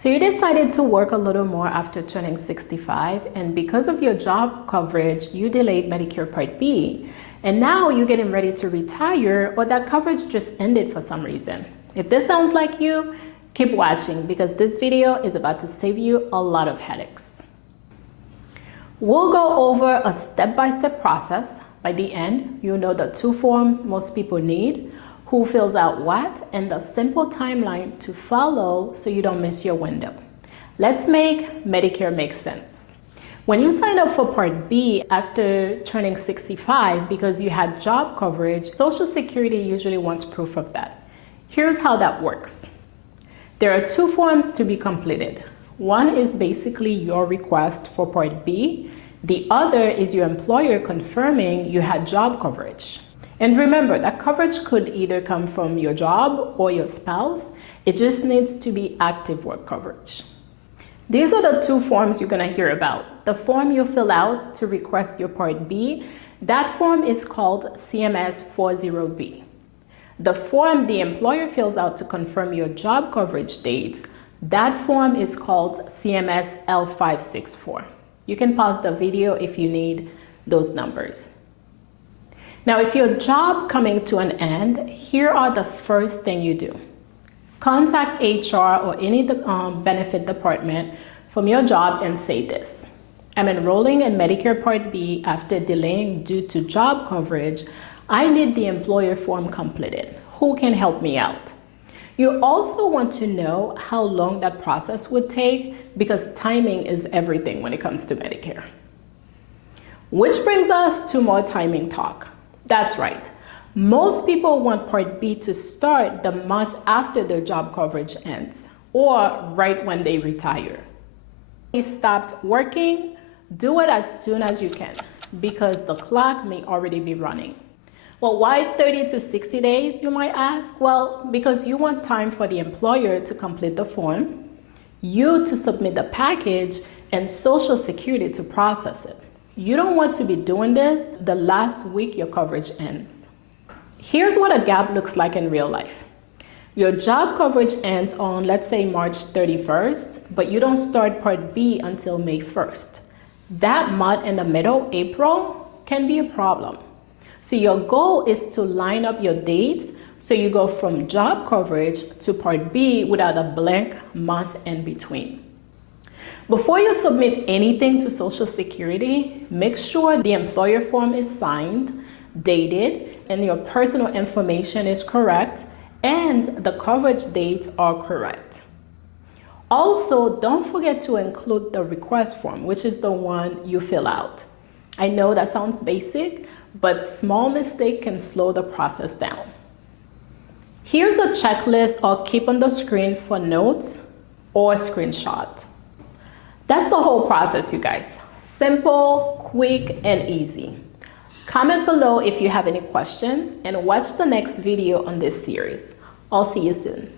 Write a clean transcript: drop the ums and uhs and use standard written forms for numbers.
So you decided to work a little more after turning 65, and because of your job coverage, you delayed Medicare Part B, and now you're getting ready to retire, or that coverage just ended for some reason. If this sounds like you, keep watching because this video is about to save you a lot of headaches. We'll go over a step-by-step process. By the end, you'll know the two forms most people need, who fills out what, and the simple timeline to follow so you don't miss your window. Let's make Medicare make sense. When you sign up for Part B after turning 65 because you had job coverage, Social Security usually wants proof of that. Here's how that works. There are two forms to be completed. One is basically your request for Part B. The other is your employer confirming you had job coverage. And remember, that coverage could either come from your job or your spouse. It just needs to be active work coverage. These are the two forms you're going to hear about. The form you fill out to request your Part B, that form is called CMS 40B. The form the employer fills out to confirm your job coverage dates, that form is called CMS L564. You can pause the video if you need those numbers. Now, if your job coming to an end, here are the first thing you do. Contact HR or any benefit department from your job and say this: I'm enrolling in Medicare Part B after delaying due to job coverage. I need the employer form completed. Who can help me out? You also want to know how long that process would take because timing is everything when it comes to Medicare. Which brings us to more timing talk. That's right. Most people want Part B to start the month after their job coverage ends or right when they retire. If you stopped working, do it as soon as you can because the clock may already be running. Well, why 30 to 60 days, you might ask? Well, because you want time for the employer to complete the form, you to submit the package, and Social Security to process it. You don't want to be doing this the last week your coverage ends. Here's what a gap looks like in real life. Your job coverage ends on, let's say, March 31st, but you don't start Part B until May 1st. That month in the middle, April, can be a problem. So your goal is to line up your dates so you go from job coverage to Part B without a blank month in between. Before you submit anything to Social Security, make sure the employer form is signed, dated, and your personal information is correct, and the coverage dates are correct. Also, don't forget to include the request form, which is the one you fill out. I know that sounds basic, but small mistake can slow the process down. Here's a checklist I'll keep on the screen for notes or screenshot. That's the whole process, you guys. Simple, quick, and easy. Comment below if you have any questions and watch the next video on this series. I'll see you soon.